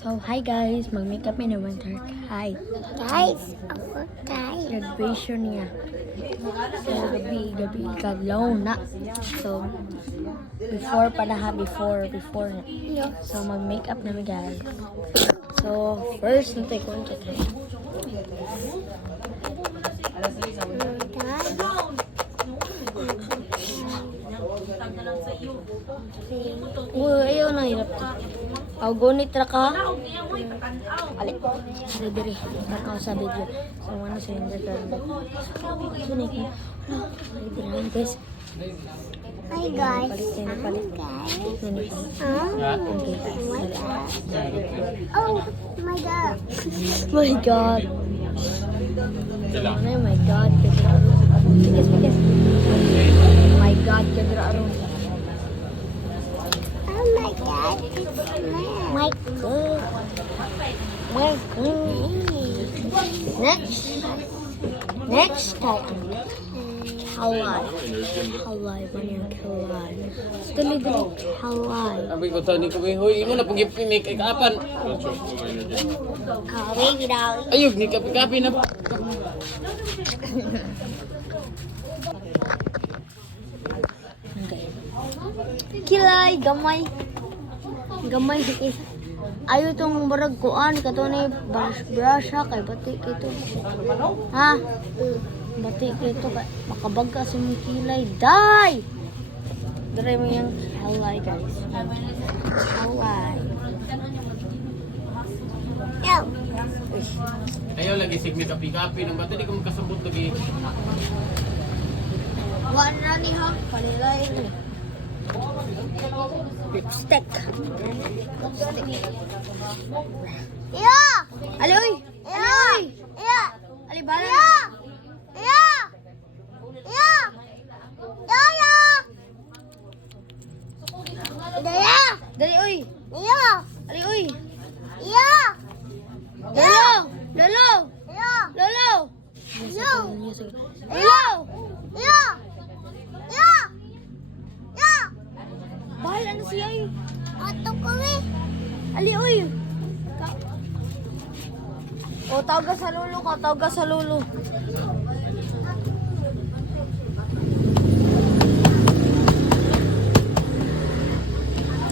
So, hi guys! Mag-makeup me naman. Hi! Guys, ako tayo. Graduation niya. So, gabi kadlaw na. So, before pa na ha, before na. So, mag-makeup namin guys. So, first, nantay ko ang kitry. Uy, ayaw na hirap ko. Aw, gunit ra ka. Ali. Diri. Ako sa video. So, ano sa hindi ka. Sunik mo. Diri guys. Hi guys. Palit. Guys. Okay. Oh my god. My God. Oh my God. Bigas. My God, kadra aron. Oh my god. My god. My God. Next time. Halay. Dali. Halay. Sabi ko to, ni Kuya, huy, imo na pag make kapan. Kawig daw. Ayog, ni kapi na. Okay. Kilay, gamay. Ayo tong barag kuan kato ni brush ha kay batik ito. Ha? Batik ito kay makabagka sa mong kilay. Dai. Dere mo yung halay guys. Halay. Yo. Ayaw lagi sig kapi nang bata di ko makasabot lagi. Wan na ni ha. Palilay ni. Lipstick. Yo. Ali oy. Yo. Ali bala. Yo. Dali oy. Yo. Ali oy. Yo. Lolo. Yo. Yo. Bahala na siya eh. Ato ko eh. Ali, uy! O, tawag ka sa lolo.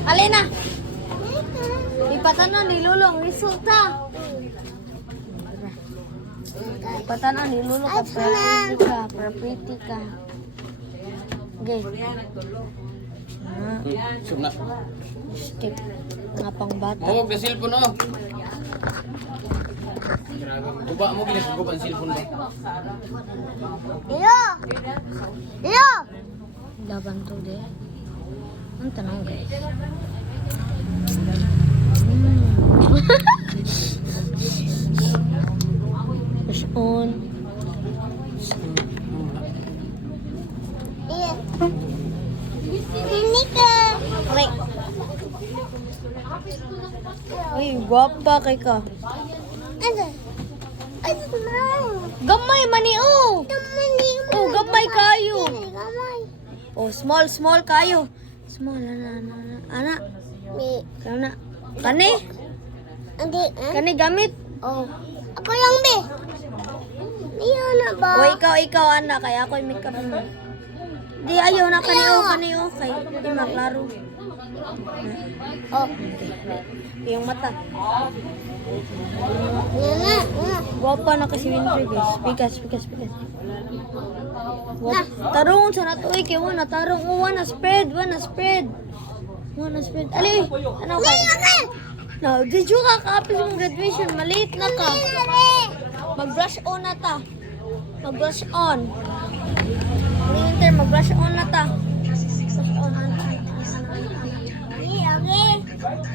Alina! Ipatan na ni lolo ang resulta. Ipatan na ni lolo ka. Pretty ka. Okay. Sumna. Stick. Mga pang bata. Mawag na cellphone oh. Guba mo ginagawa ang cellphone mo. Yo. Laban to de. Ang tanong guys. Push on. Okay. Uy, guwapa kay ka. Gamay mani oh. Oh, gamay kayo. Oh, small kayo. Small ana. Kana. Kani gamit. Oh. Ako lang be. Ayaw na ba? O ikaw ana kaya ako makeup mo. Di ayaw na kaniyo kay di maklaro. Oh. Yung mata. Nga. Guwapa na kasi Winfrey guys. Pikas. Tarong sa natuloy kay wala tarong wala spread. Ali, ano ka? No, did you ka-apply yung graduation? Maliit na ka. Mag-brush on na ta. Mag-brush on. Winter, mag-brush on na ta. Brush on.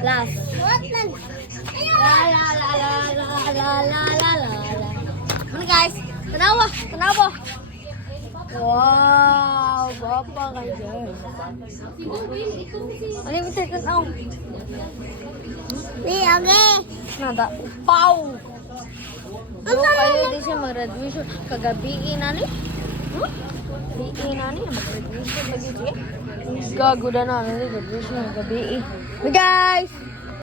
Last. La. Ano guys? Tanawa. Wow, guwapa kayo guys. Ano yung minsan tanaw? Nada. Pow! So, kayo din siya mag-graduation. Kagabiin na ni. Gabi na niya. Mag-graduation lagi siya. Gago na na. Graduation. Gabi. Guys!